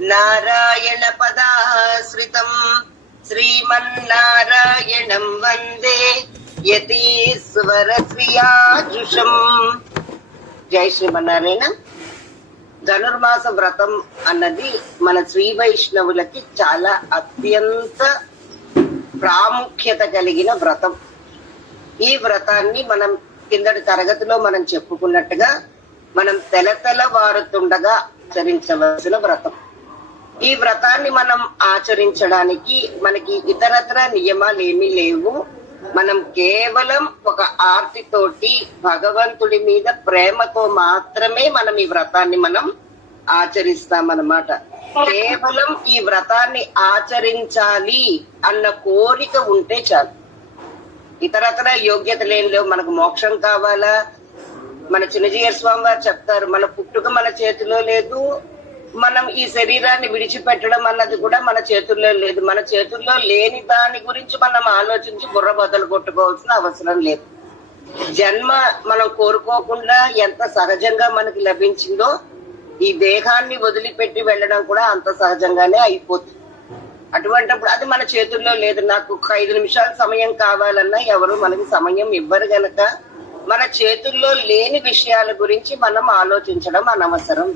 నారాయణ పదాశ్రితం శ్రీమన్నారాయణం వందే యతీశ్వర శ్రియాజుషం. జై శ్రీమన్నారాయణ. ధనుర్మాస వ్రతం అన్నది మన శ్రీ వైష్ణవులకి చాలా అత్యంత ప్రాముఖ్యత కలిగిన వ్రతం. ఈ వ్రతాన్ని మనం కిందటి తరగతిలో మనం చెప్పుకున్నట్టుగా మనం తెలతెలవారుతుండగా ఆచరించవలసిన వ్రతం. ఈ వ్రతాన్ని మనం ఆచరించడానికి మనకి ఇతరత్ర నియమాలు ఏమీ లేవు. మనం కేవలం ఒక ఆర్తితోటి భగవంతుడి మీద ప్రేమతో మాత్రమే మనం ఈ వ్రతాన్ని మనం ఆచరిస్తామన్నమాట. కేవలం ఈ వ్రతాన్ని ఆచరించాలి అన్న కోరిక ఉంటే చాలు. ఇతరత్ర యోగ్యత లేని మనకు మోక్షం కావాలా? మన చిన్నజీయర్ స్వామి వారు చెప్తారు, మన పుట్టుక మన చేతిలో లేదు, మనం ఈ శరీరాన్ని విడిచిపెట్టడం అన్నది కూడా మన చేతుల్లో లేదు. మన చేతుల్లో లేని దాని గురించి మనం ఆలోచించి బుర్ర బద్దలు కొట్టుకోవాల్సిన అవసరం లేదు. జన్మ మనం కోరుకోకుండా ఎంత సహజంగా మనకి లభించిందో ఈ దేహాన్ని వదిలిపెట్టి వెళ్ళడం కూడా అంత సహజంగానే అయిపోతుంది. అటువంటిప్పుడు అది మన చేతుల్లో లేదు. నాకు 5 నిమిషాల సమయం కావాలన్నా ఎవరు మనకి సమయం ఇవ్వరు గనక మన చేతుల్లో లేని విషయాల గురించి మనం ఆలోచించడం అనవసరం.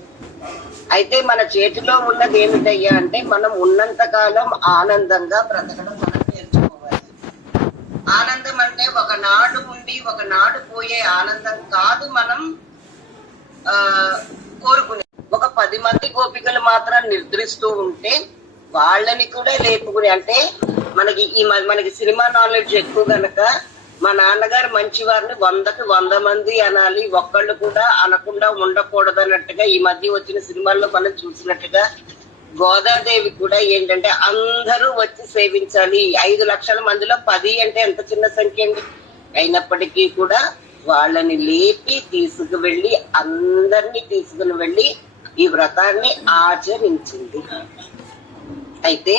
అయితే మన చేతిలో ఉన్నది ఏమిటయ్యా అంటే మనం ఉన్నంత కాలం ఆనందంగా బ్రతకడం మనం నేర్చుకోవాలి. ఆనందం అంటే ఒకనాడు ఉండి ఒకనాడు పోయే ఆనందం కాదు. మనం కోరుకునే ఒక 10 మంది గోపికలు మాత్రం నిద్రిస్తూ ఉంటే వాళ్ళని కూడా లేపుకుని, అంటే మనకి సినిమా నాలెడ్జ్ ఎక్కువ గనక మా నాన్నగారు మంచి వారిని 100కి 100 మంది అనాలి, ఒక్కళ్ళు కూడా అనకుండా ఉండకూడదు అన్నట్టుగా ఈ మధ్య వచ్చిన సినిమాల్లో మనం చూసినట్టుగా గోదాదేవి కూడా ఏంటంటే అందరూ వచ్చి సేవించాలి. 5 లక్షల మందిలో 10 అంటే ఎంత చిన్న సంఖ్య అండి. అయినప్పటికీ కూడా వాళ్ళని లేపి తీసుకువెళ్ళి అందరినీ తీసుకుని వెళ్ళి ఈ వ్రతాన్ని ఆచరించింది. అయితే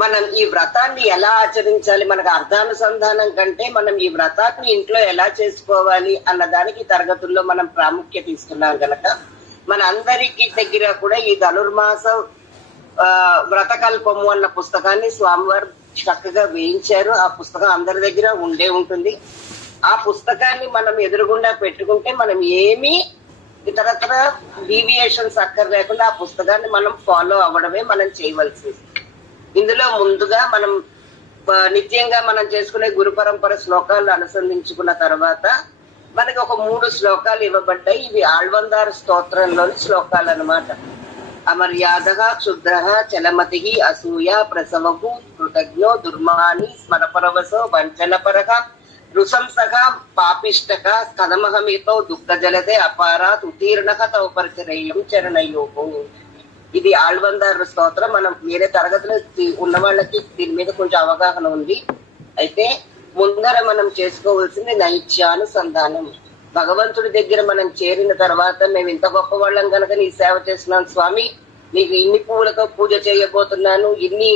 మనం ఈ వ్రతాన్ని ఎలా ఆచరించాలి, మనకు అర్థానుసంధానం కంటే మనం ఈ వ్రతాన్ని ఇంట్లో ఎలా చేసుకోవాలి అన్న దానికి తరగతుల్లో మనం ప్రాముఖ్యత ఇస్తున్నాం గనక మన అందరికి దగ్గర కూడా ఈ ధనుర్మాస వ్రతకల్పము అన్న పుస్తకాన్ని స్వామివారు చక్కగా వేయించారు. ఆ పుస్తకం అందరి దగ్గర ఉండే ఉంటుంది. ఆ పుస్తకాన్ని మనం ఎదురుగుండా పెట్టుకుంటే మనం ఏమీ ఇతరత్ర డీవియేషన్స్ అక్కర్లేకుండా ఆ పుస్తకాన్ని మనం ఫాలో అవ్వడమే మనం చేయవలసింది. ఇందులో ముందుగా మనం నిత్యంగా మనం చేసుకునే గురు పరంపర శ్లోకాలను అనుసంధించుకున్న తర్వాత మనకి ఒక 3 శ్లోకాలు ఇవ్వబడ్డాయి. ఇవి ఆళ్వందారు స్తోత్రంలోని శ్లోకాలు అన్నమాట. అమర్యాద క్షుద్ర చలమతి అసూయ ప్రసవకు కృతజ్ఞో దుర్మాని స్మరపరవసో వంచనపరక నృశంసక పాపిష్టక కథమహమితో దుఃఖ జలదే అపారాత్ ఉతీర్ణ తవ పరిచరేయం చరణయోగో. ఇది ఆళ్వందారు స్తోత్రం. మనం వేరే తరగతిలో ఉన్న వాళ్ళకి దీని మీద కొంచెం అవగాహన ఉంది. అయితే ముందర మనం చేసుకోవాల్సింది నైత్యానుసంధానం. భగవంతుడి దగ్గర మనం చేరిన తర్వాత మేము ఇంత గొప్ప వాళ్ళం కనుక నీ సేవ చేస్తున్నాను స్వామి, నీకు ఇన్ని పువ్వులతో పూజ చేయబోతున్నాను, ఇన్ని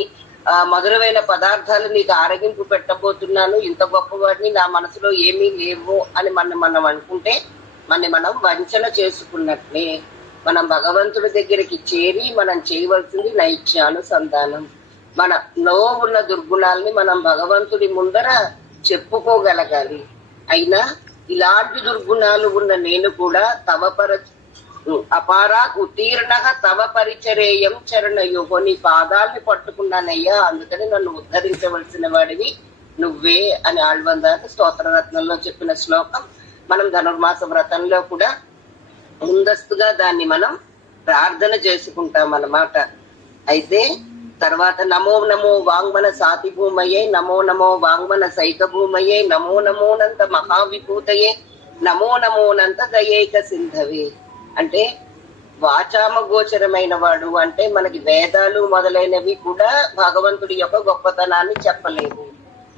మధురమైన పదార్థాలు నీకు ఆరగింపు పెట్టబోతున్నాను, ఇంత గొప్పవాడిని, నా మనసులో ఏమీ లేవు అని మనం అనుకుంటే మనం వంచన చేసుకున్నట్లే. మనం భగవంతుడి దగ్గరికి చేరి మనం చేయవలసింది నైత్యానుసంధానం. మనలో ఉన్న దుర్గుణాలని మనం భగవంతుడి ముందర చెప్పుకోగలగాలి. అయినా ఇలాంటి దుర్గుణాలు ఉన్న నేను కూడా అపారా ఉతీర్ణ తవ పరిచరేయం చరణయోగో, నీ పాదాలని పట్టుకున్నానయ్యా, అందుకని నన్ను ఉద్ధరించవలసిన వాడివి నువ్వే అని ఆళ్వందారు స్తోత్రరత్నంలో చెప్పిన శ్లోకం. మనం ధనుర్మాస వ్రతంలో కూడా ముందస్తుగా దాన్ని మనం ప్రార్థన చేసుకుంటాం అన్నమాట. అయితే తర్వాత నమో నమో వాంగ్మన సాతి భూమయే, నమో నమో వాంగ్మన సైక భూమయే, నమో నమోనంత మహావిభూతయే, నమో నమోనంత దయేక సింధవే. అంటే వాచామ గోచరమైన వాడు అంటే మనకి వేదాలు మొదలైనవి కూడా భగవంతుడి యొక్క గొప్పతనాన్ని చెప్పలేవు.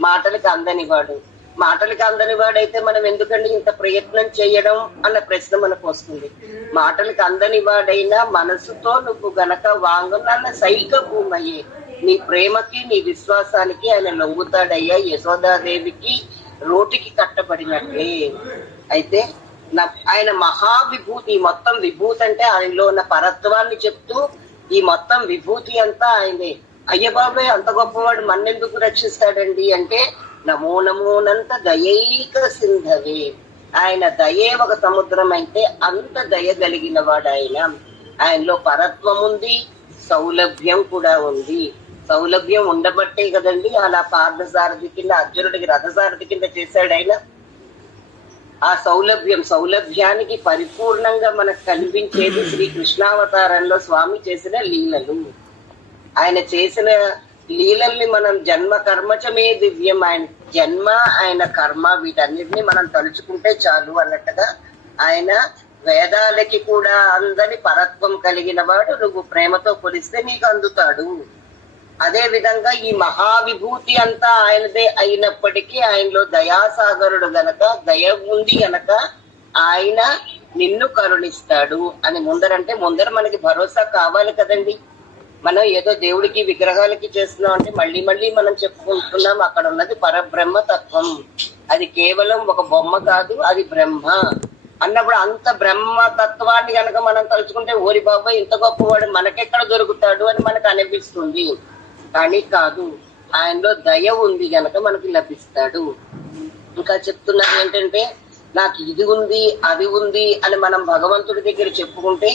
మాటలకు అందని వాడు. మాటలకి అందని వాడైతే మనం ఎందుకండి ఇంత ప్రయత్నం చేయడం అన్న ప్రశ్న మనకు వస్తుంది. మాటలకి అందని వాడైనా మనసుతో నువ్వు గనక వాంగునన్న సైక భూమయ్యే, నీ ప్రేమకి నీ విశ్వాసానికి ఆయన లొంగుతాడయ్యా. యశోదాదేవికి రోటికి కట్టబడినట్లే. అయితే ఆయన మహావిభూతి, మొత్తం విభూతి అంటే ఆయనలో ఉన్న పరత్వాన్ని చెప్తూ ఈ మొత్తం విభూతి అంతా ఆయనే. అయ్య బాబాయ్ అంత గొప్పవాడు మన్నెందుకు రక్షిస్తాడండి అంటే, నమో నమోనంత దయైక సింధవే. ఆయన దయే ఒక సముద్రం అయితే అంత దయ కలిగిన వాడు ఆయన. ఆయనలో పరత్వం ఉంది, సౌలభ్యం కూడా ఉంది. సౌలభ్యం ఉండబట్టే కదండి అలా పార్థసారథి కింద అర్జునుడికి రథసారథి కింద చేశాడు ఆయన. ఆ సౌలభ్యానికి పరిపూర్ణంగా మనకు కనిపించేది శ్రీ కృష్ణావతారంలో స్వామి చేసిన లీలలు. ఆయన చేసిన లీలల్ని మనం జన్మ కర్మచమే దివ్యం. ఆయన జన్మ, ఆయన కర్మ, వీటన్నిటిని మనం తలుచుకుంటే చాలు అన్నట్టుగా ఆయన వేదాలకి కూడా అందని పరత్వం కలిగిన వాడు. నువ్వు ప్రేమతో కొలిస్తే నీకు అందుతాడు. అదే విధంగా ఈ మహావిభూతి అంతా ఆయనదే అయినప్పటికీ ఆయనలో దయాసాగరుడు గనక, దయ ఉంది గనక ఆయన నిన్ను కరుణిస్తాడు అని ముందర మనకి భరోసా కావాలి కదండి. మనం ఏదో దేవుడికి విగ్రహాలకి చేస్తున్నాం అంటే మళ్ళీ మనం చెప్పుకుంటున్నాం. అక్కడ ఉన్నది పరబ్రహ్మ తత్వం. అది కేవలం ఒక బొమ్మ కాదు, అది బ్రహ్మ అన్నప్పుడు అంత బ్రహ్మ తత్వాన్ని కనుక మనం తలుచుకుంటే, ఓరి బాబాయ్ ఇంత గొప్పవాడు మనకెక్కడ దొరుకుతాడు అని మనకు అనిపిస్తుంది. కానీ కాదు, ఆయనలో దయ ఉంది గనక మనకి లభిస్తాడు. ఇంకా చెప్తున్నాను ఏంటంటే, నాకు ఇది ఉంది అది ఉంది అని మనం భగవంతుడి దగ్గర చెప్పుకుంటే,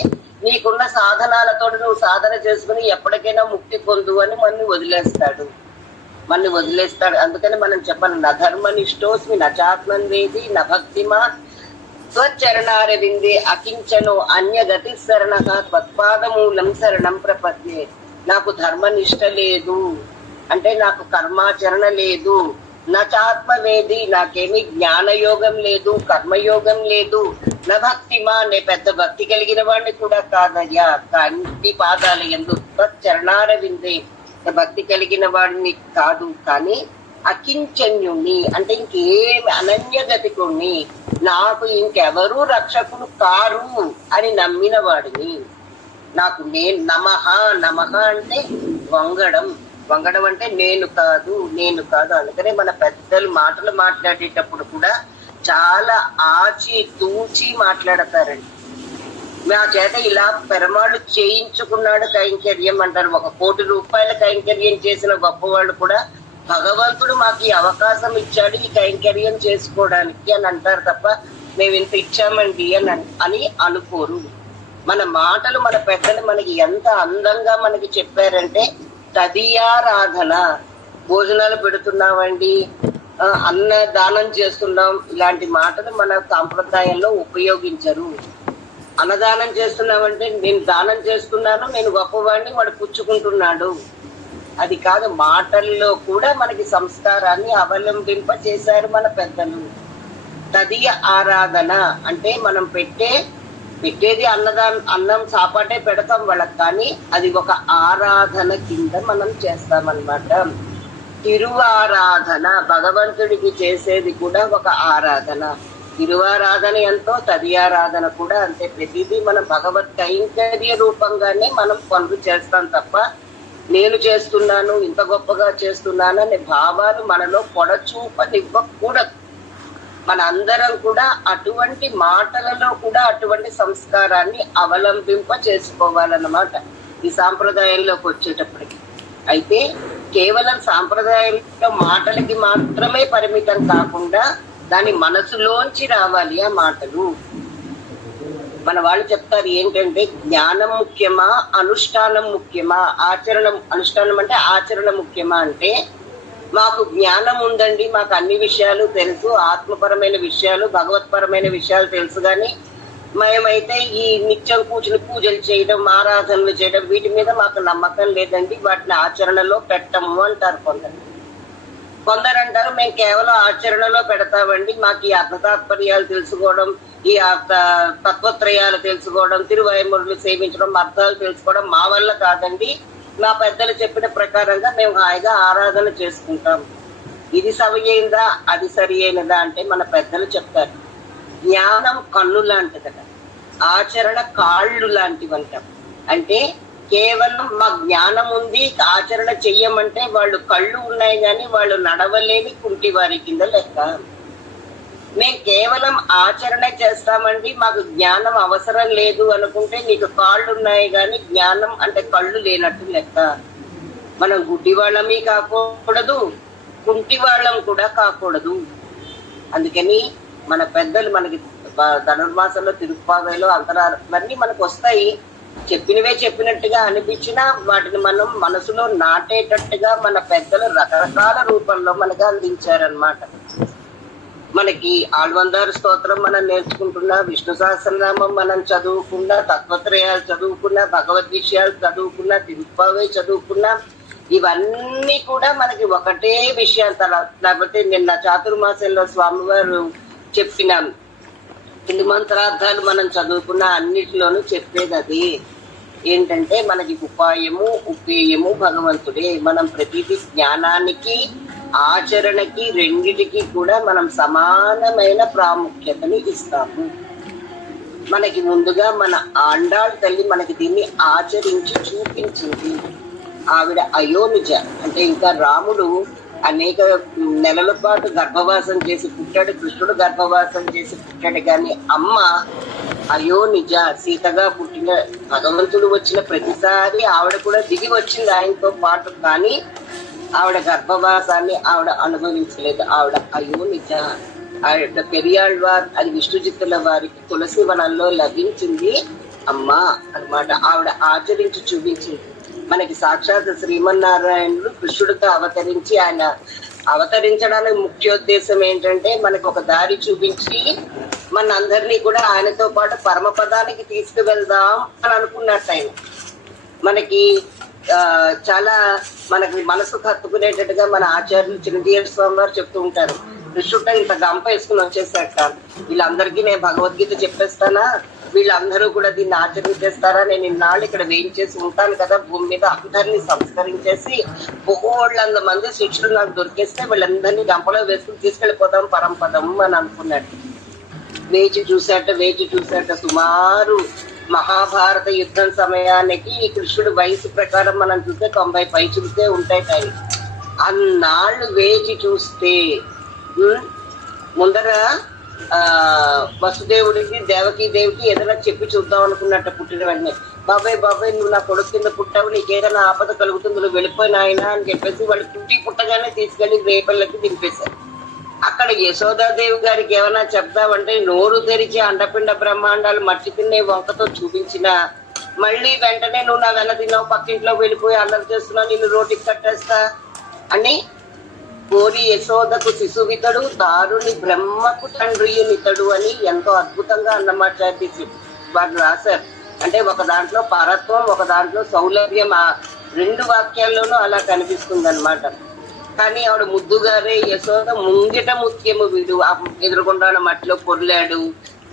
నీకున్న సాధనాలతో నువ్వు సాధన చేసుకుని ఎప్పటికైనా ముక్తి పొందు అని మన్ని వదిలేస్తాడు. అందుకని మనం చెప్పాలి, నధర్మనిష్టోస్మి నచాత్మన్వేది నభక్తిమా స్వచరణారవిందే అకించనో అన్యగతి శరణ త్వత్పాదమూలం శరణం ప్రపద్యే. నాకు ధర్మనిష్ట లేదు అంటే నాకు కర్మాచరణ లేదు, నచాత్మవేది నాకేమీ జ్ఞానయోగం లేదు, కర్మయోగం లేదు, నా భక్తిమా నే పెద్ద భక్తి కలిగిన వాడిని కూడా కాదయ్యా. కంటి పాదాల యందు చరణారవిందే భక్తి కలిగిన వాడిని కాదు, కానీ అకించన్యుణ్ణి అంటే ఇంకేమి అనన్యగతికుణ్ణి, నాకు ఇంకెవరూ రక్షకులు కారు అని నమ్మిన వాడిని. నాకు నేను నమః అంటే వంగడం అంటే నేను కాదు. అందుకనే మన పెద్దలు మాటలు మాట్లాడేటప్పుడు కూడా చాలా ఆచి తూచి మాట్లాడతారండి. మా చేత ఇలా పెరమాళ్ళు చేయించుకున్నాడు కైంకర్యం అంటారు. 1 కోటి రూపాయల కైంకర్యం చేసిన గొప్పవాళ్ళు కూడా భగవంతుడు మాకు ఈ అవకాశం ఇచ్చాడు ఈ కైంకర్యం చేసుకోవడానికి అని అంటారు తప్ప మేము ఇంత ఇచ్చామండి అని అనుకోరు. మన మాటలు మన పెద్దలు మనకి ఎంత అందంగా మనకి చెప్పారంటే, తదియారాధన, భోజనాలు పెడుతున్నామండి, అన్న దానం చేస్తున్నాం, ఇలాంటి మాటలు మన సాంప్రదాయంలో ఉపయోగించరు. అన్నదానం చేస్తున్నామంటే నేను దానం చేస్తున్నాను, నేను గొప్పవాడిని, వాడు పుచ్చుకుంటున్నాడు, అది కాదు. మాటల్లో కూడా మనకి సంస్కారాన్ని అవలంబింప చేశారు మన పెద్దలు. తదియ ఆరాధన అంటే మనం పెట్టేది అన్నం సాపాటే పెడతాం వాళ్ళకి, కానీ అది ఒక ఆరాధన కింద మనం చేస్తామన్నమాట. తిరువారాధన, భగవంతుడికి చేసేది కూడా ఒక ఆరాధన. తిరువారాధన ఎంతో, తదియారాధన కూడా అంతే. ప్రతిదీ మనం భగవత్ కైంకర్య రూపంగానే మనం పనులు చేస్తాం తప్ప నేను చేస్తున్నాను, ఇంత గొప్పగా చేస్తున్నాను అనే భావాలు మనలో పొడచూపనివ్వకూడదు. మన అందరం కూడా అటువంటి మాటలలో కూడా అటువంటి సంస్కారాన్ని అవలంబింప చేసుకోవాలన్నమాట ఈ సాంప్రదాయంలోకి వచ్చేటప్పటికి. అయితే కేవలం సాంప్రదాయంలో మాటలకి మాత్రమే పరిమితం కాకుండా దాని మనసులోంచి రావాలి ఆ మాటలు. మన వాళ్ళు చెప్తారు ఏంటంటే, జ్ఞానం ముఖ్యమా అనుష్ఠానం ముఖ్యమా, అనుష్ఠానం అంటే ఆచరణ ముఖ్యమా అంటే, మాకు జ్ఞానం ఉందండి, మాకు అన్ని విషయాలు తెలుసు, ఆత్మపరమైన విషయాలు భగవత్పరమైన విషయాలు తెలుసు, కానీ మేమైతే ఈ నిత్యం కూర్చుని పూజలు చేయడం, ఆరాధనలు చేయడం వీటి మీద మాకు నమ్మకం లేదండి, వాటిని ఆచరణలో పెట్టము అంటారు కొందరు అంటారు మేము కేవలం ఆచరణలో పెడతామండి, మాకు ఈ అర్థతాత్పర్యాలు తెలుసుకోవడం, ఈ తత్వత్రయాలు తెలుసుకోవడం, తిరువైమురులు సేవించడం, అర్థాలు తెలుసుకోవడం మా వల్ల కాదండి, మా పెద్దలు చెప్పిన ప్రకారంగా మేము హాయిగా ఆరాధన చేసుకుంటాం. ఇది సరియైందా అది సరి అయినదా అంటే మన పెద్దలు చెప్తారు, జ్ఞానం కన్ను లాంటిదట, ఆచరణ కాళ్ళు లాంటివంటాం. అంటే కేవలం మా జ్ఞానం ఉంది ఆచరణ చెయ్యమంటే వాళ్ళు కళ్ళు ఉన్నాయి కానీ వాళ్ళు నడవలేని కుంటి వారి కింద లెక్క. మేము కేవలం ఆచరణ చేస్తామండి, మాకు జ్ఞానం అవసరం లేదు అనుకుంటే నీకు కాళ్ళు ఉన్నాయి కానీ జ్ఞానం అంటే కళ్ళు లేనట్టు లెక్క. మనం గుడ్డి వాళ్ళమి కాకూడదు, కుంటి వాళ్ళం కూడా కాకూడదు. అందుకని మన పెద్దలు మనకి ధనుర్మాసంలో తిరుప్పావైలో అంతరాలన్నీ మనకు వస్తాయి. చెప్పినవే చెప్పినట్టుగా అనిపించినా వాటిని మనం మనసులో నాటేటట్టుగా మన పెద్దలు రకరకాల రూపంలో మనకు అందించారనమాట. మనకి ఆళ్వందారు స్తోత్రం మనం నేర్చుకుంటున్నా, విష్ణు సహస్రనామం మనం చదువుకున్నా, తత్వత్రయాలు చదువుకున్నా, భగవద్ విషయాలు చదువుకున్నా, తిరుప్పావై చదువుకున్నా, ఇవన్నీ కూడా మనకి ఒకటే విషయం. లేకపోతే నిన్న చాతుర్మాసంలో స్వామివారు చెప్పిన ఇన్ని మంత్రార్థాలు మనం చదువుకున్న అన్నిటిలోనూ చెప్పేది అది ఏంటంటే మనకి ఉపాయము ఉపేయము భగవంతుడే. మనం ప్రతిదీ జ్ఞానానికి ఆచరణకి రెండిటికి కూడా మనం సమానమైన ప్రాముఖ్యతని ఇస్తాము. మనకి ముందుగా మన ఆండాళ్ తల్లి మనకి దీన్ని ఆచరించి చూపించింది. ఆవిడ అయోనిజ అంటే ఇంకా రాముడు అనేక నెలల పాటు గర్భవాసం చేసి పుట్టాడు, కృష్ణుడు గర్భవాసం చేసి పుట్టాడు. కానీ అమ్మ అయోనిజ సీతగా పుట్టిన భగవంతుడు వచ్చిన ప్రతిసారి ఆవిడ కూడా దిగి వచ్చింది ఆయనతో పాటు. కానీ ఆవిడ గర్భవాసాన్ని ఆవిడ అనుభవించలేదు. ఆవిడ అయోనిజ. ఆవిడ పెరియాళ్వార్ అది విష్ణుజిత్తుల వారికి తులసి వనంలో లభించింది అమ్మ అన్నమాట. ఆవిడ ఆచరించి చూపించింది. మనకి సాక్షాత్ శ్రీమన్నారాయణుడు కృష్ణుడితో అవతరించి, ఆయన అవతరించడానికి ముఖ్యోద్దేశం ఏంటంటే మనకు ఒక దారి చూపించి మన అందరినీ కూడా ఆయనతో పాటు పరమపదానికి తీసుకువెళ్దాం అని అనుకున్నట్టు ఆయన. మనకి చాలా మనకి మనసుకు హత్తుకునేటట్టుగా మన ఆచార్యులు చిరంజీవి స్వామి వారు చెప్తూ ఉంటారు, కృష్ణుడు ఇంత గంప వేసుకుని వచ్చేసాక వీళ్ళందరికీ నేను భగవద్గీత చెప్పేస్తానా, వీళ్ళందరూ కూడా దీన్ని ఆచరించేస్తారా, నేను ఇన్నాళ్ళు ఇక్కడ వేయించేసి ఉంటాను కదా భూమి మీద, అందరినీ సంస్కరించేసి బోళ్ళంద మంది శిష్యులు నాకు దొరికేస్తే వీళ్ళందరినీ గంపలో వేసుకుని తీసుకెళ్ళిపోతాం పరంపదం అని అనుకున్నాడు. వేచి చూశాట సుమారు మహాభారత యుద్ధం సమయానికి ఈ కృష్ణుడు వయసు ప్రకారం మనం చూస్తే 90 పై చూస్తే ఉంటాయి. కానీ అన్నాళ్ళు వేచి చూస్తే ముందర వసుదేవుడికి దేవకీ దేవికి ఏదైనా చెప్పి చూద్దాం అనుకున్నట్టు పుట్టిన వెంటనే, బాబాయ్ నువ్వు నా కొడుకు కింద పుట్టావు, నీకేదైనా ఆపద కలుగుతుంది, నువ్వు వెళ్ళిపోయిన ఆయన అని చెప్పేసి వాళ్ళు పుట్టగానే తీసుకెళ్లి రేపల్లకి దింపేశారు. అక్కడ యశోదాదేవి గారికి ఏమైనా చెప్దామంటే నోరు తెరిచి అండపిండ బ్రహ్మాండాలు మట్టి తిన్నే వంకతో చూపించిన మళ్ళీ వెంటనే నువ్వు నా వెన తిన్నావు, పక్కింట్లో వెళ్ళిపోయి అల్లరి చేస్తున్నావు, నిన్ను రోటికి కట్టేస్తా అని కోరి యశోదకు శిశువితడు, దారుని బ్రహ్మకు తండ్రియునితడు అని ఎంతో అద్భుతంగా అన్నమాచార్య వారు రాశారు. అంటే ఒక దాంట్లో పరత్వం, ఒక దాంట్లో సౌలభ్యం, ఆ రెండు వాక్యాల్లోనూ అలా కనిపిస్తుంది అనమాట. కానీ ఆవిడ ముద్దుగారే యశోద ముంగిట ముత్యము వీడు ఎదురుకుండా మట్టిలో పొర్లాడు,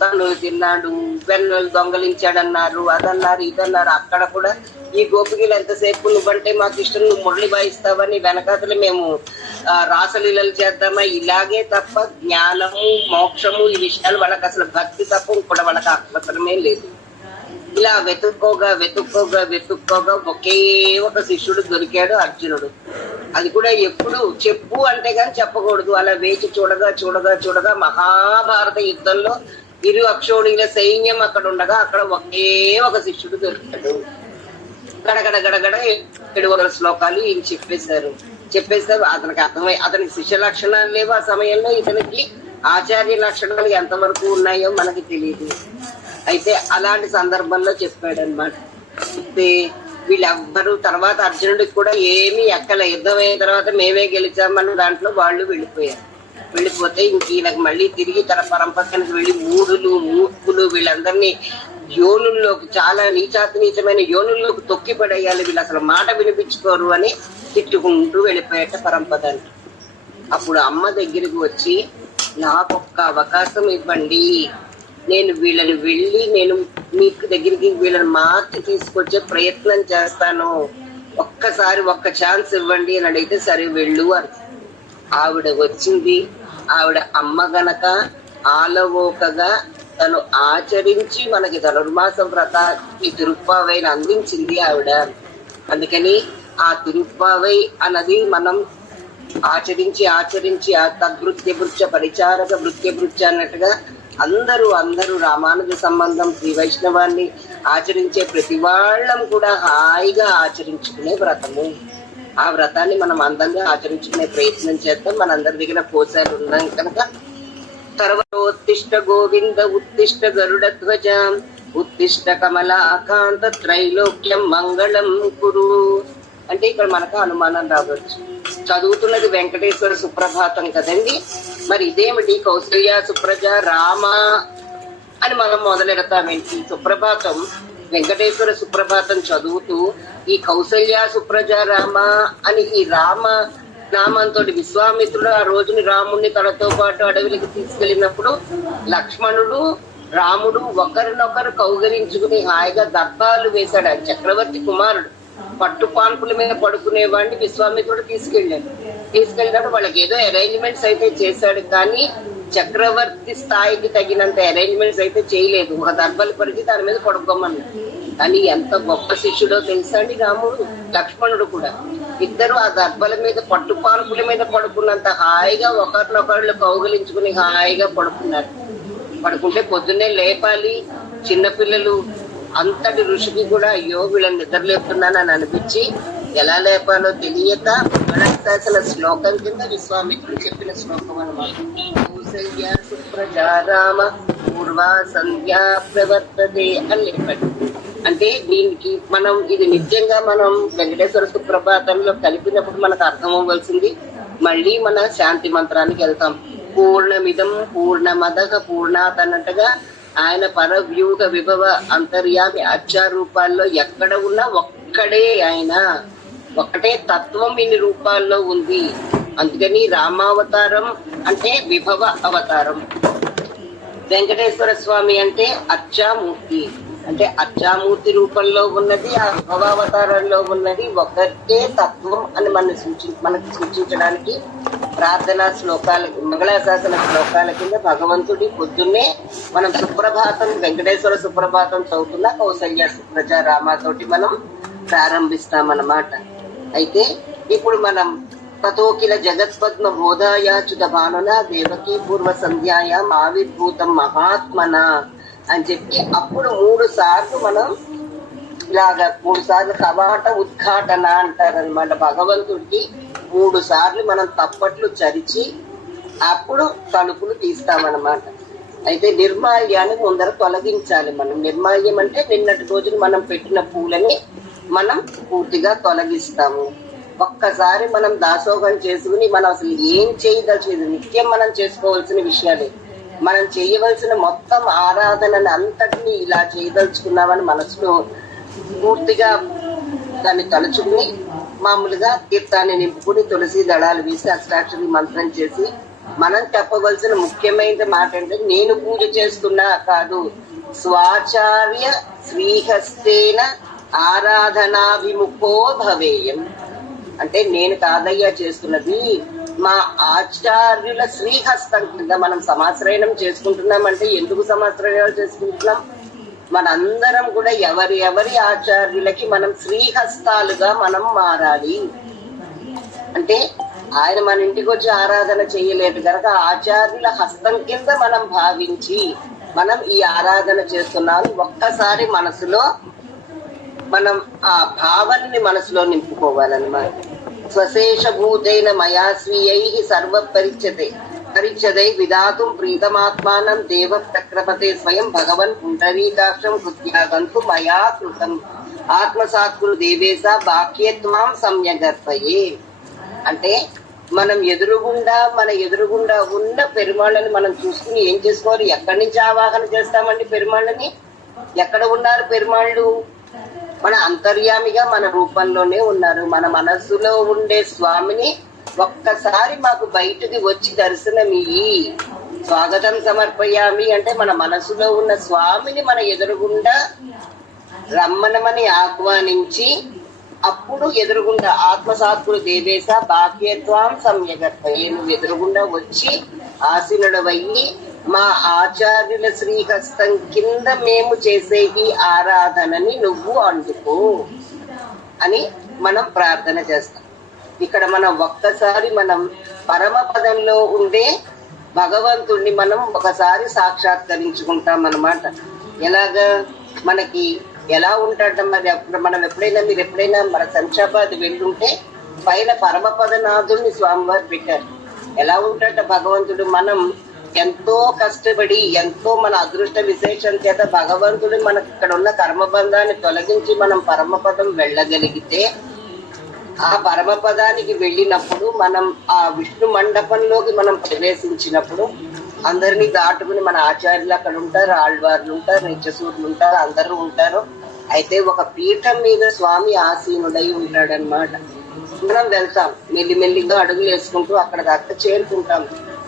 తను తిన్నాడు, వెన్నెలు దొంగలించాడన్నారు, అదన్నారు ఇదన్నారు. అక్కడ కూడా ఈ గోపికలు ఎంతసేపు నువ్వంటే మాకు ఇష్టం, నువ్వు మురళి వాయిస్తావని వెనకాతలు మేము రాసలీలలు చేద్దామా, ఇలాగే తప్ప జ్ఞానము మోక్షము ఈ విషయాలు వాళ్ళకి అసలు భక్తి తప్ప కూడా వాళ్ళకి అవసరమే లేదు. ఇలా వెతుక్కోగా ఒకే ఒక శిష్యుడు దొరికాడు, అర్జునుడు. అది కూడా ఎప్పుడు చెప్పు అంటే గాని చెప్పకూడదు. అలా వేచి చూడగా మహాభారత యుద్ధంలో ఇరు అక్షోణీల సైన్యం అక్కడ ఉండగా అక్కడ ఒకే ఒక శిష్యుడు దొరికాడు. గడగడ 700 శ్లోకాలు ఈయన చెప్పేశారు. అతనికి అర్థమై అతనికి శిష్య లక్షణాలు లేవు ఆ సమయంలో, ఇతనికి ఆచార్య లక్షణాలు ఎంతవరకు ఉన్నాయో మనకి తెలియదు. అయితే అలాంటి సందర్భంలో చెప్పాడు అనమాట. చెప్తే వీళ్ళెవ్వరూ తర్వాత అర్జునుడికి కూడా ఏమీ ఎక్కల, యుద్ధం అయిన తర్వాత మేమే గెలిచామన్న దాంట్లో వాళ్ళు వెళ్ళిపోతే ఇంక ఈయనకు మళ్ళీ తిరిగి తన పరంపరకి వెళ్ళి మూర్ఖులు వీళ్ళందరినీ యోనుల్లోకి, చాలా నీచమైన యోనుల్లోకి తొక్కి పడేయాలి, వీళ్ళు అసలు మాట వినిపించుకోరు అని తిట్టుకుంటూ వెళ్ళిపోయేట పరంపదానికి. అప్పుడు అమ్మ దగ్గరికి వచ్చి నాకొక్క అవకాశం ఇవ్వండి, నేను వీళ్ళని వెళ్ళి నేను మీకు దగ్గరికి వీళ్ళని మార్చి తీసుకొచ్చే ప్రయత్నం చేస్తాను, ఒక్క ఛాన్స్ ఇవ్వండి అని అడిగితే సరే వెళ్ళు అని. ఆవిడ వచ్చింది. ఆవిడ అమ్మ గనక ఆలవోకగా తను ఆచరించి మనకి ధనుర్మాస వ్రతాన్ని తిరుప్పావైని అందించింది ఆవిడ. అందుకని ఆ తిరుప్పావై అన్నది మనం ఆచరించి ఆచరించి తద్వృత్య భృత్య పరిచారక భృత్య భృత్య అన్నట్టుగా అందరూ రామానుజ సంబంధం శ్రీ వైష్ణవాన్ని ఆచరించే ప్రతి వాళ్ళం కూడా హాయిగా ఆచరించుకునే వ్రతము. ఆ వ్రతాన్ని మనం అందంగా ఆచరించుకునే ప్రయత్నం చేద్దాం. మనందరి దగ్గర కోశాలు ఉన్నాం కనుక. తర్వాత ఉత్తిష్ట గోవింద ఉత్తిష్ట గరుడ ధ్వజ ఉత్తిష్ట కమలాకాంత త్రైలోక్యం మంగళం కురు అంటే ఇక్కడ మనకు అనుమానం రావచ్చు, చదువుతున్నది వెంకటేశ్వర సుప్రభాతం కదండి, మరి ఇదేమిటి కౌసల్య సుప్రజ రామ అని మనం మొదలెడతామేంటి? సుప్రభాతం వెంకటేశ్వర సుప్రభాతం చదువుతూ ఈ కౌసల్య సుప్రజ రామ అని ఈ రామ నామంతో విశ్వామిత్రుడు ఆ రోజుని రాముణ్ణి తనతో పాటు అడవికి తీసుకెళ్ళినప్పుడు లక్ష్మణుడు రాముడు ఒకరినొకరు కౌగలించుకుని హాయిగా దర్భాలు వేశాడు. ఆయన చక్రవర్తి కుమారుడు, పట్టుపాన్పుల మీద పడుకునేవాడిని విశ్వామిత్రుడు తీసుకెళ్ళినప్పుడు వాళ్ళకి ఏదో అరేంజ్మెంట్స్ అయితే చేశాడు, కానీ చక్రవర్తి స్థాయికి తగినంత అరేంజ్మెంట్స్ అయితే చేయలేదు. ఒక దర్భలు పరిచి దాని మీద పడుకోమన్నాడు. కానీ ఎంత గొప్ప శిష్యుడో తెలుసా అండి రాముడు, లక్ష్మణుడు కూడా. ఇద్దరు ఆ దర్భల మీద పట్టుపాన్పుల మీద పడుకున్నంత హాయిగా ఒకరినొకళ్ళు కౌగలించుకుని హాయిగా పడుకుంటే పొద్దున్నే లేపాలి. చిన్నపిల్లలు అంతటి ఋషికి కూడా అయ్యో వీళ్ళని నిద్రలేపుతున్నానని అనిపించి ఎలా లేపాలో తెలియక గణశాసన శ్లోకం కింద విశ్వామిత్రుడు చెప్పిన శ్లోకం అన్నమాట. కౌసల్య సుప్రజారామ పూర్వ సంధ్యా ప్రవర్తతే అని లేపాడు. అంటే దీనికి మనం ఇది నిజంగా మనం వెంకటేశ్వర సుప్రభాతంలో కలిపినప్పుడు మనకు అర్థం అవ్వాల్సింది. మళ్ళీ మన శాంతి మంత్రానికి వెళ్తాం. పూర్ణమిదం పూర్ణమదః పూర్ణాత్ అన్నట్టుగా ఆయన పరవ్యూహ విభవ అంతర్యామి అక్షరూపాల్లో ఎక్కడ ఉన్నా ఒక్కడే ఆయన, ఒక్కటే తత్వం ఇన్ని రూపాల్లో ఉంది. అందుకని రామావతారం అంటే విభవ అవతారం, వెంకటేశ్వర స్వామి అంటే అర్చామూర్తి, అంటే అర్చామూర్తి రూపంలో ఉన్నది, ఆ విభవావతారంలో ఉన్నది ఒకటే తత్వం అని మనకు సూచించడానికి ప్రార్థనా శ్లోకాల మంగళాశాసన శ్లోకాల కింద భగవంతుడి పొద్దున్నే మనం సుప్రభాతం వెంకటేశ్వర సుప్రభాతం చదువుతున్న కౌసల్య సుప్రజ రామతోటి మనం ప్రారంభిస్తామన్నమాట. అయితే ఇప్పుడు మనం తతోకిల జగత్పద్మ బోధాయాచుత భానున దేవకీ పూర్వ సంధ్యాయాం ఆవిర్భూతం మహాత్మన అని చెప్పి అప్పుడు 3 సార్లు మనం ఇలాగా 3 సార్లు కవాట ఉద్ఘాటన అంటారనమాట. భగవంతుడికి 3 సార్లు మనం తప్పట్లు చరిచి అప్పుడు తలుపులు తీస్తామన్నమాట. అయితే నిర్మాల్యాన్ని ముందర తొలగించాలి మనం. నిర్మాల్యం అంటే నిన్నటి రోజున మనం పెట్టిన పూలని మనం పూర్తిగా తొలగిస్తాము. ఒక్కసారి మనం దాసోహం చేసుకుని మనం అసలు ఏం చేయదలిచేది నిత్యం మనం చేసుకోవాల్సిన విషయాలే, మనం చేయవలసిన మొత్తం ఆరాధనని అంతటినీ ఇలా చేయదలుచుకున్నామని మనసులో పూర్తిగా దాన్ని తలుచుకుని మామూలుగా తీర్థాన్ని నింపుకుని తులసి దళాలు వేసి అష్టాక్షరి మంత్రం చేసి మనం చెప్పవలసిన ముఖ్యమైన మాట అంటే నేను పూజ చేస్తున్నా కాదు, స్వాచార్య శ్రీహస్తేన ఆరాధనాభిముఖో భవేయం. అంటే నేను కాదయ్యా చేస్తున్నది, మా ఆచార్యుల శ్రీహస్తం కింద మనం సమాశ్రయణం చేసుకుంటున్నామంటే ఎందుకు సమాశ్రయాలు చేసుకుంటున్నాం? మనందరం కూడా ఎవరి ఆచార్యులకి మనం శ్రీహస్తాలుగా మనం మారాలి. అంటే ఆయన మన ఇంటికి వచ్చి ఆరాధన చేయలేదు కనుక ఆచార్యుల హస్తం కింద మనం భావించి మనం ఈ ఆరాధన చేస్తున్నాం. ఒక్కసారి మనసులో మనం ఆ భావాన్ని మనసులో నింపుకోవాలన్నమాట. స్వశేషభూతైన మయా స్వీయై సర్వ పరిచ్ఛదై విధాతుం ప్రీతమాత్మానం దేవ ప్రక్రపతే స్వయం భగవన్ పుండరీకాక్షం కృత్యాగంతు మయా కృతం ఆత్మసాత్కులు దేవేశ బాక్యత్వాం సమ్యగర్భయే. అంటే మనం మన ఎదురుగుండా ఉన్న పెరుమాళ్ళని మనం చూసుకుని ఏం చేసుకోవాలి? ఎక్కడి నుంచి ఆవాహన చేస్తామండి పెరుమాళ్ళని? ఎక్కడ ఉన్నారు పెరుమాళ్ళు? మన అంతర్యామిగా మన రూపంలోనే ఉన్నారు. మన మనస్సులో ఉండే స్వామిని ఒక్కసారి మాకు బయటకు వచ్చి దర్శనమియ్యి, స్వాగతం సమర్పయామి అంటే మన మనసులో ఉన్న స్వామిని మన ఎదురుగుండా రమ్మనమని ఆహ్వానించి అప్పుడు ఎదురుగుండా ఆత్మసాత్కులు దేవేశ బాక్యత్వాం సమ్యగర్భయే, నువ్వు ఎదురుగుండా వచ్చి ఆసీనుడవయ్యి మా ఆచార్యుల శ్రీహస్తం కింద మేము చేసే ఈ ఆరాధనని నువ్వు అందుకో అని మనం ప్రార్థన చేస్తాం. ఇక్కడ మనం ఒక్కసారి మనం పరమ పదంలో ఉండే భగవంతుణ్ణి మనం ఒకసారి సాక్షాత్కరించుకుంటాం అన్నమాట. ఎలాగా మనకి ఎలా ఉంటాడ మరి మనం ఎప్పుడైనా మీరు ఎప్పుడైనా మన శంషాబాద్ వెళ్ళుంటే పైన పరమపదనాథుడిని స్వామివారు పెట్టారు. ఎలా ఉంటాడ భగవంతుడు, మనం ఎంతో కష్టపడి ఎంతో మన అదృష్ట విశేషం చేత భగవంతుడు మనకి ఇక్కడ ఉన్న కర్మబంధాన్ని తొలగించి మనం పరమపదం వెళ్ళగలిగితే, ఆ పరమపదానికి వెళ్ళినప్పుడు మనం ఆ విష్ణు మండపంలోకి మనం ప్రవేశించినప్పుడు అందరినీ దాటుకుని మన ఆచార్యులు అక్కడ ఉంటారు, ఆళ్వార్లు ఉంటారు, నిత్యసూరులు ఉంటారు, అందరూ ఉంటారు. అయితే ఒక పీఠం మీద స్వామి ఆసీనుడై ఉంటాడనమాట. మనం వెళ్తాం మెల్లిమెల్లిగా అడుగులు వేసుకుంటూ అక్కడ దాకా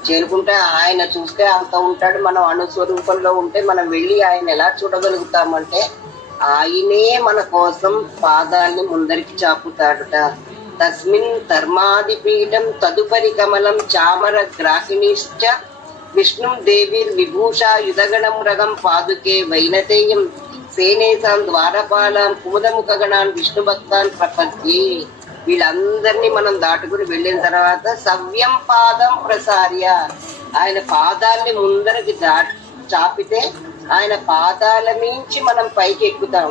చేరుకుంటే ఆయన చూస్తే అంత ఉంటాడు. మనం అణుస్వరూపంలో ఉంటే మనం వెళ్ళి ఆయన ఎలా చూడగలుగుతామంటే ఆయనే మన కోసం పాదాల్ని ముందరికి చాపుతాడుట. తస్మిన్ ధర్మాది పీఠం తదుపరి కమలం చామర గ్రాహిణిశ్చ విష్ణుం దేవీర్ విభూషా యుధగణం రగం పాదుకే వైనతేయం సేనేశాం ద్వారపాలాం కుముదముఖగణాన్ విష్ణు భక్తాన్ ప్రపద్యే. వీళ్ళందరినీ మనం దాటుకుని వెళ్ళిన తర్వాత సవ్యం పాదం ప్రసార్య, ఆయన పాదాల్ని ముందరకి చాపితే ఆయన పాదాల మించి మనం పైకి ఎక్కుతాం.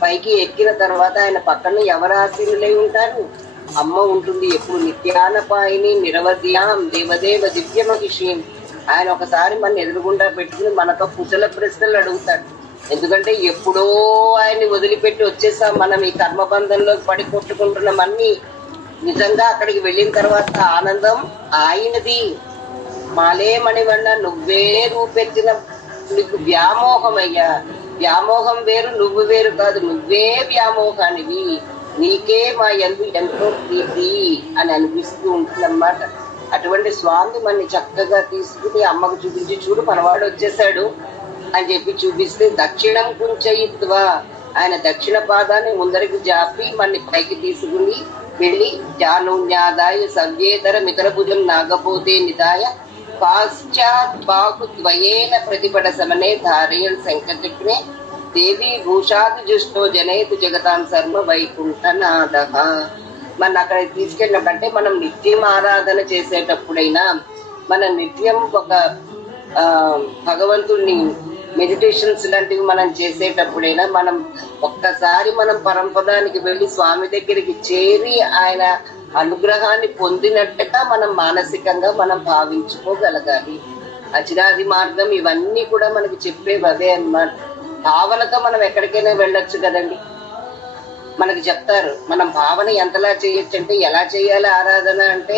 పైకి ఎక్కిన తర్వాత ఆయన పక్కన ఎవరు ఆశీనులై ఉంటారు? అమ్మ ఉంటుంది ఎప్పుడు, నిత్యానపాయిని నిరవధ్యాం దేవదేవ దివ్య మహిషీం. ఆయన ఒకసారి మన ఎదురుగుండా పెట్టుకుని మనతో కుశల ప్రశ్నలు అడుగుతాడు. ఎందుకంటే ఎప్పుడో ఆయన్ని వదిలిపెట్టి వచ్చేసాం మనం, ఈ కర్మబంధంలో పడి కొట్టుకుంటున్నామన్నీ. నిజంగా అక్కడికి వెళ్ళిన తర్వాత ఆనందం ఆయనది. మాలే మణివన్న నువ్వే రూపెత్తిన, నీకు వ్యామోహం అయ్యా, వ్యామోహం వేరు నువ్వు వేరు కాదు, నువ్వే వ్యామోహానివి, నీకే మా యందు ఎంతో ప్రీతి అని అనిపిస్తూ ఉంటుందన్నమాట. అటువంటి స్వామి మనని చక్కగా తీసుకుని అమ్మకు చూపించి, చూడు మనవాడు వచ్చేసాడు అని చెప్పి చూపిస్తే దక్షిణం కుంచయిత్వ, ఆయన దక్షిణ పాదాన్ని ముందరికి జాపి మనని పైకి తీసుకుని వెళ్ళి జానున్యాదాయ సవ్యేతర మితర భుజం నాగపోతే నిదాయ పాశ్చాత్ బాహు ద్వయేన ప్రతిపట సమనే ధారయన్ శంఖచక్రే దేవి భూషాది జుష్టో జనేతు జగతాం శర్మ వైకుంఠనాథ. మన అక్కడ తీసుకెళ్ళినప్పుడంటే మనం నిత్యం ఆరాధన చేసేటప్పుడైనా, మన నిత్యం ఒక భగవంతుడిని మెడిటేషన్స్ లాంటివి మనం చేసేటప్పుడైనా మనం ఒక్కసారి మనం పరంపదానికి వెళ్ళి స్వామి దగ్గరికి చేరి ఆయన అనుగ్రహాన్ని పొందినట్టుగా మనం మానసికంగా మనం భావించుకోగలగాలి. అచిరాది మార్గం ఇవన్నీ కూడా మనకి చెప్పేవి అదే అన్నమాట. భావనతో మనం ఎక్కడికైనా వెళ్ళొచ్చు కదండి. మనకి చెప్తారు మనం భావన ఎంతలా చేయొచ్చు అంటే, ఎలా చేయాలి ఆరాధన అంటే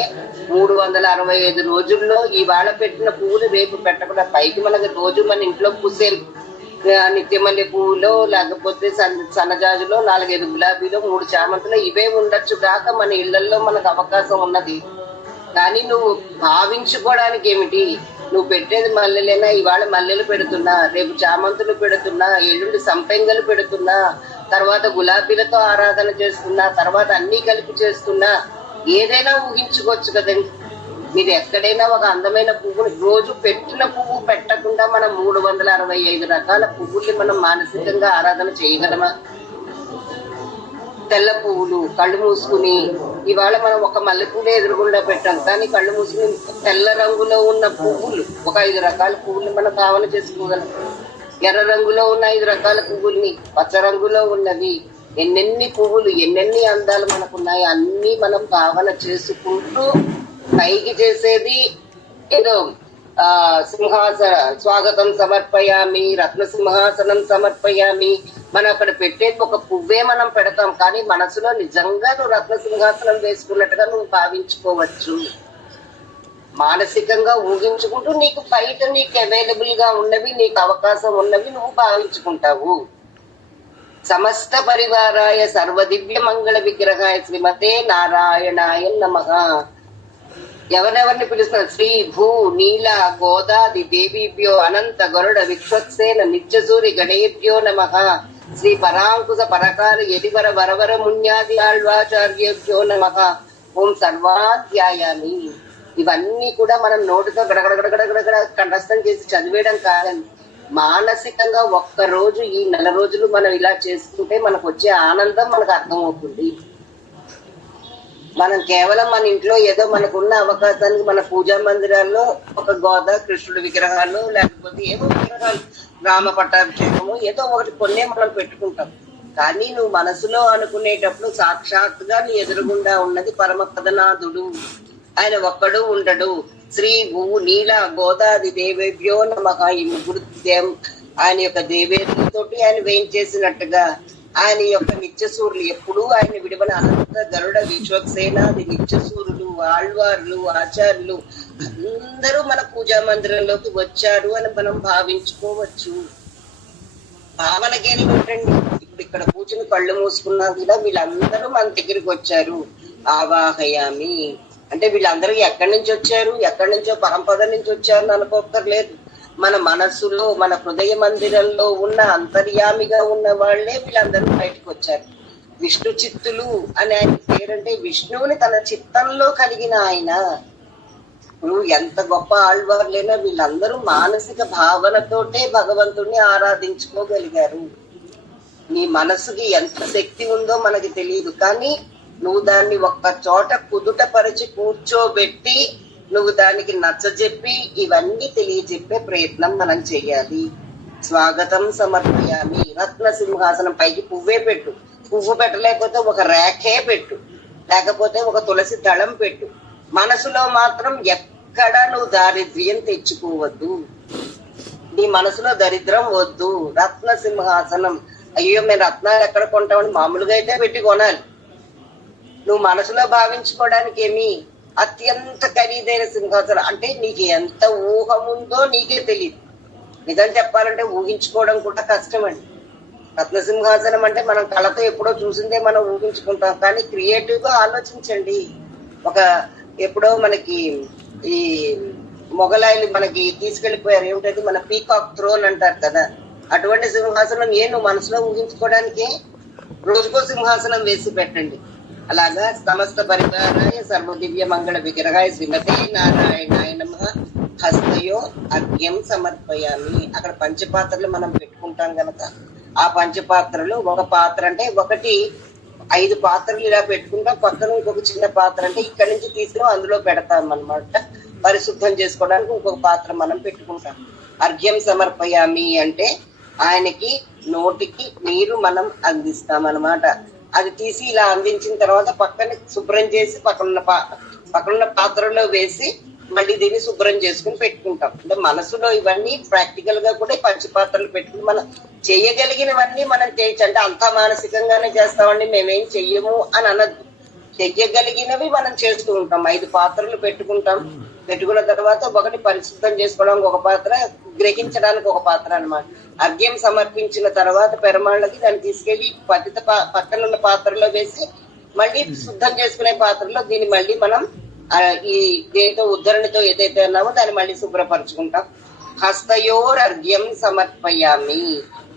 365 రోజుల్లో ఇవాళ పెట్టిన పువ్వులు రేపు పెట్టకుండా పైకి మనకి రోజు మన ఇంట్లో పూసే నిత్యమల్లి పువ్వులో, లేకపోతే సన్నజాజులో, 4-5 గులాబీలో, 3 చామంతులో ఇవే ఉండొచ్చు కాక మన ఇళ్లలో మనకు అవకాశం ఉన్నది. కానీ నువ్వు భావించుకోవడానికి ఏమిటి, నువ్వు పెట్టేది మల్లెలైనా, ఇవాళ మల్లెలు పెడుతున్నా, రేపు చామంతులు పెడుతున్నా, ఎల్లుండి సంపెంగలు పెడుతున్నా, తర్వాత గులాబీలతో ఆరాధన చేస్తున్నా, తర్వాత అన్ని కలిపి చేస్తున్నా, ఏదైనా ఊహించుకోవచ్చు కదండి. మీరు ఎక్కడైనా ఒక అందమైన పువ్వుని రోజు పెట్టిన పువ్వు పెట్టకుండా మనం 365 రకాల పువ్వుల్ని మనం మానసికంగా ఆరాధన చేయగలమా? తెల్ల పువ్వులు కళ్ళు మూసుకుని, ఇవాళ మనం ఒక మల్లెపూలే ఎదురుగుండా పెట్టాం, కానీ కళ్ళు మూసుకుని తెల్ల రంగులో ఉన్న పువ్వులు ఒక 5 రకాల పువ్వుల్ని మనం భావన చేసుకోగలం. ఎర్ర రంగులో ఉన్న 5 రకాల పువ్వుల్ని, పచ్చ రంగులో ఉన్నవి, ఎన్నెన్ని పువ్వులు, ఎన్నెన్ని అందాలు మనకున్నాయి, అన్ని మనం భావన చేసుకుంటూ పైకి చేసేది ఏదో సింహాసన స్వాగతం సమర్పయామి, రత్న సింహాసనం సమర్పయామి, మనం అక్కడ పెట్టేది ఒక పువ్వే మనం పెడతాం, కానీ మనసులో నిజంగా నువ్వు రత్న సింహాసనం వేసుకున్నట్టుగా నువ్వు భావించుకోవచ్చు. మానసికంగా ఊహించుకుంటూ నీకు బయట నీకు అవైలబుల్ గా ఉన్నవి, నీకు అవకాశం ఉన్నవి నువ్వు భావించుకుంటావు. సమస్త పరివారాయ సర్వదివ్య మంగళ విగ్రహాయ శ్రీమతే నారాయణాయ నమః. ఎవరెవరిని పిలుస్తున్నారు? శ్రీ భూ నీల గోదాది దేవీభ్యో అనంత గరుడ విశ్వక్సేన నిత్యసూరి గణేభ్యో నమః. శ్రీ పరాంకుశ పరకాల ఎదివర వరవర మున్యాది ఆళ్వాచార్యేభ్యో నమః. ఓం సర్వాధ్యాయామి. ఇవన్నీ కూడా మనం నోటితో గడగడగడగడగడ కంఠస్థం చేసి చదివేయడం కాదండి. మానసికంగా ఒక్కరోజు ఈ 4 రోజులు మనం ఇలా చేసుకుంటే మనకు వచ్చే ఆనందం మనకు అర్థమవుతుంది. మనం కేవలం మన ఇంట్లో ఏదో మనకున్న అవకాశానికి మన పూజా మందిరాల్లో ఒక గోదా కృష్ణుడి విగ్రహాలు లేకపోతే ఏదో విగ్రహాలు రామ పట్టాభిషేకము ఏదో ఒకటి కొన్నే మనం పెట్టుకుంటాం. కానీ నువ్వు మనసులో అనుకునేటప్పుడు సాక్షాత్తుగా నీ ఎదురుగుండా ఉన్నది పరమ పదనాథుడు. ఆయన ఒక్కడు ఉండడు. శ్రీ భూ నీల గోదాది దేవేభ్యో నమః. ఈ ముగ్గురు ఆయన యొక్క దేవేరులతోటి ఆయన వేయించేసినట్టుగా ఆయన యొక్క నిత్యసూరులు ఎప్పుడూ ఆయన విడివన అనంత గరుడ విశ్వక్సేనాది నిత్యసూరులు ఆళ్వార్లు ఆచార్యులు అందరూ మన పూజా మందిరంలోకి వచ్చారు అని మనం భావించుకోవచ్చు. భావనకేని పెట్టండి. ఇప్పుడు ఇక్కడ కూర్చుని కళ్ళు మూసుకున్నా కూడా వీళ్ళందరూ మన దగ్గరికి వచ్చారు. ఆవాహయామి అంటే వీళ్ళందరూ ఎక్కడి నుంచి వచ్చారు, ఎక్కడి నుంచో పరంపద నుంచి వచ్చారు అనుకోక్కర్లేదు. మన మనస్సులో మన హృదయ మందిరంలో ఉన్న అంతర్యామిగా ఉన్న వాళ్ళే వీళ్ళందరూ బయటకు వచ్చారు. విష్ణు చిత్తులు అని ఆయన పేరంటే విష్ణువుని తన చిత్తంలో కలిగిన ఆయన. నువ్వు ఎంత గొప్ప ఆళ్వార్లైనా వీళ్ళందరూ మానసిక భావనతోటే భగవంతుణ్ణి ఆరాధించుకోగలిగారు. నీ మనసుకి ఎంత శక్తి ఉందో మనకి తెలియదు, కానీ నువ్వు దాన్ని ఒక్క చోట కుదుటపరిచి కూర్చోబెట్టి నువ్వు దానికి నచ్చజెప్పి ఇవన్నీ తెలియజెప్పే ప్రయత్నం మనం చెయ్యాలి. స్వాగతం సమర్పయామి. రత్న సింహాసనం పైకి పువ్వే పెట్టు, పువ్వు పెట్టలేకపోతే ఒక రేఖే పెట్టు, లేకపోతే ఒక తులసి దళం పెట్టు. మనసులో మాత్రం ఎక్కడా నువ్వు దారిద్ర్యం తెచ్చుకోవద్దు. నీ మనసులో దరిద్రం వద్దు. రత్న సింహాసనం. అయ్యో మేము రత్నాలు ఎక్కడ కొంటామని మామూలుగా అయితే పెట్టి కొనాలి. నువ్వు మనసులో భావించుకోవడానికి ఏమి అత్యంత ఖరీదైన సింహాసనం అంటే నీకు ఎంత ఊహముందో నీకే తెలియదు. నిజం చెప్పాలంటే ఊహించుకోవడం కూడా కష్టమండి. రత్న సింహాసనం అంటే మనం కళతో ఎప్పుడో చూసిందే మనం ఊహించుకుంటాం, కానీ క్రియేటివ్ గా ఆలోచించండి. ఒక ఎప్పుడో మనకి ఈ మొగలాయిలు మనకి తీసుకెళ్లిపోయారు, ఏమిటది మన పీకాక్ థ్రోన్ అంటారు కదా, అటువంటి సింహాసనం నువ్వు మనసులో ఊహించుకోవడానికి రోజుకో సింహాసనం వేసి పెట్టండి. అలాగా సమస్త పరివారాయ సర్వ దివ్య మంగళ విగ్రహాయ శ్రీమతే నారాయణాయ నమః. హస్తయో అర్ఘ్యం సమర్పయామి. అక్కడ పంచపాత్రలు మనం పెట్టుకుంటాం గనక ఆ పంచపాత్రలు ఒక పాత్ర అంటే ఒకటి 5 పాత్రలు ఇలా పెట్టుకుంటాం, పక్కన ఇంకొక చిన్న పాత్ర అంటే ఇక్కడి నుంచి తీసుకుని అందులో పెడతాం అన్నమాట. పరిశుద్ధం చేసుకోవడానికి ఇంకొక పాత్ర మనం పెట్టుకుంటాం. అర్ఘ్యం సమర్పయామి అంటే ఆయనకి నోటికి నీరు మనం అందిస్తాం అన్నమాట. అది తీసి ఇలా అందించిన తర్వాత పక్కన శుభ్రం చేసి పక్కనున్న పాత్రలో వేసి మళ్ళీ దీన్ని శుభ్రం చేసుకుని పెట్టుకుంటాం. అంటే మనసులో ఇవన్నీ ప్రాక్టికల్ గా కూడా పంచపాత్రలు పెట్టుకుని మనం చేయగలిగినవన్నీ మనం చేయొచ్చు. అంటే అంతా మానసికంగానే చేస్తామండి మేమేం చెయ్యము అని అనద్దు. చెయ్యగలిగినవి మనం చేస్తూ ఉంటాం. 5 పాత్రలు పెట్టుకుంటాం. పెట్టుకున్న తర్వాత ఒకటి పరిశుద్ధం చేసుకోవడానికి ఒక పాత్ర, గ్రహించడానికి ఒక పాత్ర అన్నమాట. అర్ఘ్యం సమర్పించిన తర్వాత పెరమాళ్ళకి దాన్ని తీసుకెళ్లి పక్కనున్న పాత్రలో వేసి మళ్ళీ శుద్ధం చేసుకునే పాత్రలో దీన్ని మళ్ళీ మనం ఈ దేనితో ఉద్ధరణతో ఏదైతే అన్నామో దాన్ని మళ్ళీ శుభ్రపరచుకుంటాం. హస్తయోర్ అర్ఘ్యం సమర్పయామి.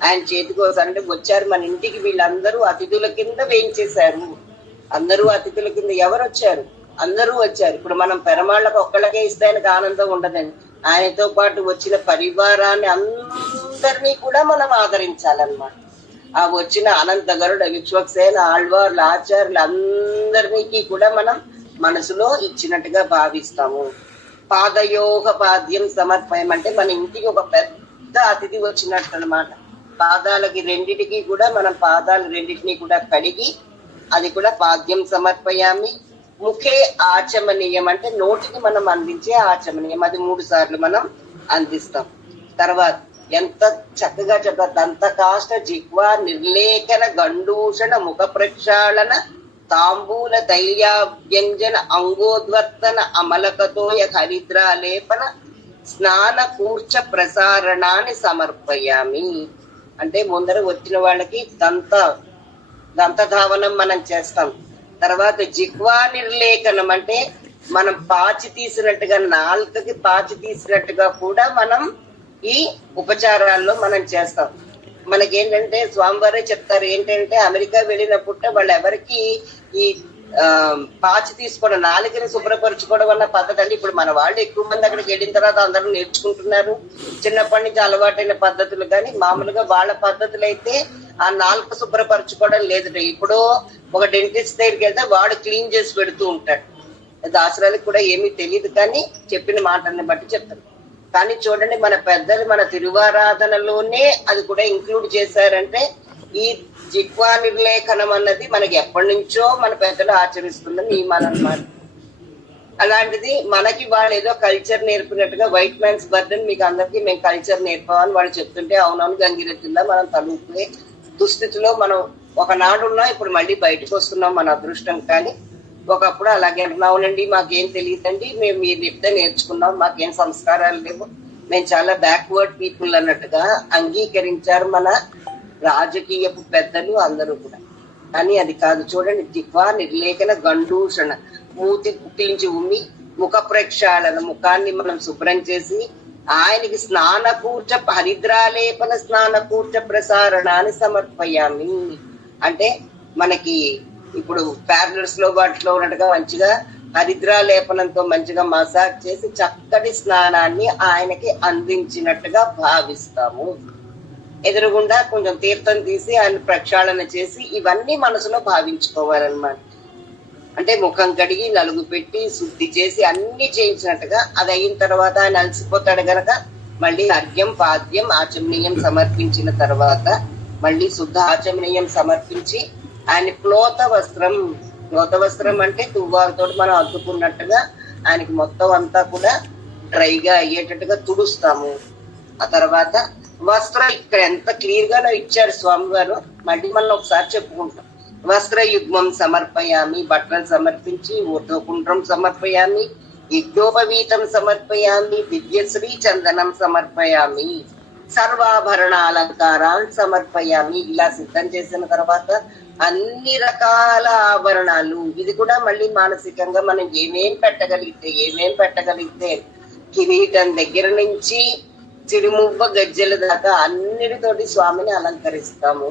ఆయన చేతికి అంటే వచ్చారు మన ఇంటికి, వీళ్ళందరూ అతిథుల కింద వేయించేశారు. అందరూ అతిథుల కింద ఎవరు వచ్చారు? అందరూ వచ్చారు. ఇప్పుడు మనం పెరమాళ్ళకు ఒక్కళ్ళకే ఇస్తే ఆయనకు ఆనందం ఉండదండి. ఆయనతో పాటు వచ్చిన పరివారాన్ని అందరినీ కూడా మనం ఆదరించాలన్నమాట. ఆ వచ్చిన అనంత గరుడ విశ్వక్సేన ఆళ్వార్లు ఆచార్యులు అందరికీ కూడా మనం మనసులో ఇచ్చినట్టుగా భావిస్తాము. పాదయోగ పాద్యం సమర్పయం అంటే మన ఇంటికి ఒక పెద్ద అతిథి వచ్చినట్టు అనమాట. పాదాలకి రెండిటికి కూడా మనం పాదాలు రెండింటినీ కూడా కడిగి అది కూడా పాద్యం సమర్పయామి. ముఖే ఆచమనీయం అంటే నోటికి మనం అందించే ఆచమనీయం, అది 3 సార్లు మనం అందిస్తాం. తర్వాత ఎంత చక్కగా దంత కాష్ట జిహ్వ నిర్లేఖన గండూషణ ముఖ ప్రక్షాళన తాంబూల తైల్యావ్యంజన అంగోద్వర్తన అమలకతోయ హరిద్రాలేపన స్నాన కూర్చ ప్రసారణాన్ని సమర్పయామి. అంటే ముందర వచ్చిన వాళ్ళకి దంతధావనం మనం చేస్తాం. తర్వాత జిహ్వా నిర్లేఖనం అంటే మనం పాచి తీసినట్టుగా, నాలుకకి పాచి తీసినట్టుగా కూడా మనం ఈ ఉపచారాల్లో మనం చేస్తాం. మనకేంటంటే స్వామివారే చెప్తారు ఏంటంటే అమెరికా వెళ్ళినప్పుడు వాళ్ళు ఎవరికి ఈ పాచి తీసుకోవడం, నాలుకని శుభ్రపరచుకోవడం అన్న పద్ధతి అంటే ఇప్పుడు మన వాళ్ళు ఎక్కువ మంది అక్కడికి వెళ్ళిన తర్వాత అందరూ నేర్చుకుంటున్నారు చిన్నప్పటి నుంచి అలవాటైన పద్ధతులు. కానీ మామూలుగా వాళ్ళ పద్ధతులు అయితే ఆ నాలుక శుభ్రపరచుకోవడం లేదు. ఇప్పుడు ఒక డెంటిస్ట్ దగ్గరికి వెళ్తే వాడు క్లీన్ చేసి పెడుతూ ఉంటాడు. దాసరాలకు కూడా ఏమీ తెలియదు, కానీ చెప్పిన మాటల్ని బట్టి చెప్తారు. కానీ చూడండి, మన పెద్దలు మన తిరువారాధనలోనే అది కూడా ఇంక్లూడ్ చేశారంటే ఈ జిహ్వా నిర్లేఖనం అన్నది మనకి ఎప్పటి నుంచో మన పెద్దలు ఆచరిస్తున్న నియమాలు అన్నమాట. అలాంటిది మనకి వాళ్ళు ఏదో కల్చర్ నేర్పినట్టుగా వైట్ మ్యాన్స్ బర్డన్ మీకు అందరికీ మేము కల్చర్ నేర్పామని వాళ్ళు చెప్తుంటే అవునవును గంగిరెద్దుల్లా మనం తలుపుకునే దుస్థితిలో మనం ఒకనాడు ఉన్నాం, ఇప్పుడు మళ్ళీ బయటకు వస్తున్నాం, మన అదృష్టం. కానీ ఒకప్పుడు అలాగే అవునండి మాకేం తెలియదండి, మేము మీరు చెప్తే నేర్చుకున్నాం, మాకేం సంస్కారాలు లేవు, మేము చాలా బ్యాక్వర్డ్ పీపుల్ అన్నట్టుగా అంగీకరించారు మన రాజకీయపు పెద్దలు అందరూ కూడా. కానీ అది కాదు. చూడండి, జిహ్వా నిర్లేఖన గండూషణ, మూతి పుట్టించి ఉమ్మి ముఖ ప్రక్షాళన, ముఖాన్ని మనం శుభ్రం చేసి ఆయనకి స్నానకూర్చ హరిద్రాలేపన స్నానకూర్చ ప్రసారణాన్ని సమర్పయామి. అంటే మనకి ఇప్పుడు పార్లర్స్ లో వాటిలో ఉన్నట్టుగా మంచిగా హరిద్రాలేపనంతో మంచిగా మసాజ్ చేసి చక్కటి స్నానాన్ని ఆయనకి అందించినట్టుగా భావిస్తాము. ఎదురుగుండా కొంచెం తీర్థం తీసి ఆయన ప్రక్షాళన చేసి ఇవన్నీ మనసులో భావించుకోవాలన్నమాట. అంటే ముఖం కడిగి నలుగు పెట్టి శుద్ధి చేసి అన్ని చేయించినట్టుగా అది అయిన తర్వాత ఆయన అలసిపోతాడు గనక మళ్ళీ అర్ఘ్యం పాద్యం ఆచమనీయం సమర్పించిన తర్వాత మళ్ళీ శుద్ధ ఆచమనీయం సమర్పించి ఆయన క్లోత వస్త్రం అంటే తువ్వాలతో మనం అద్దుకున్నట్టుగా ఆయనకి మొత్తం అంతా కూడా డ్రైగా అయ్యేటట్టుగా తుడుస్తాము. ఆ తర్వాత వస్త్రం ఇక్కడ ఎంత క్లియర్ గా ఇచ్చారు స్వామి గారు, మళ్ళీ మనం ఒకసారి చెప్పుకుంటాం. వస్త్రయుగ్మం సమర్పయామి, బట్టలు సమర్పించి ఊర్ధ్వకుండ్రం సమర్పయామి, యజ్ఞోపవీతం సమర్పయామి, దివ్యశ్రీ చందనం సమర్పయామి, సర్వాభరణ అలంకారాలు సమర్పయామి. ఇలా సిద్ధం చేసిన తర్వాత అన్ని రకాల ఆభరణాలు, ఇది కూడా మళ్ళీ మానసికంగా మనం ఏమేం పెట్టగలిగితే కిరీటం దగ్గర నుంచి చిరుమువ్వ గజ్జెల దాకా అన్నిటితోటి స్వామిని అలంకరిస్తాము.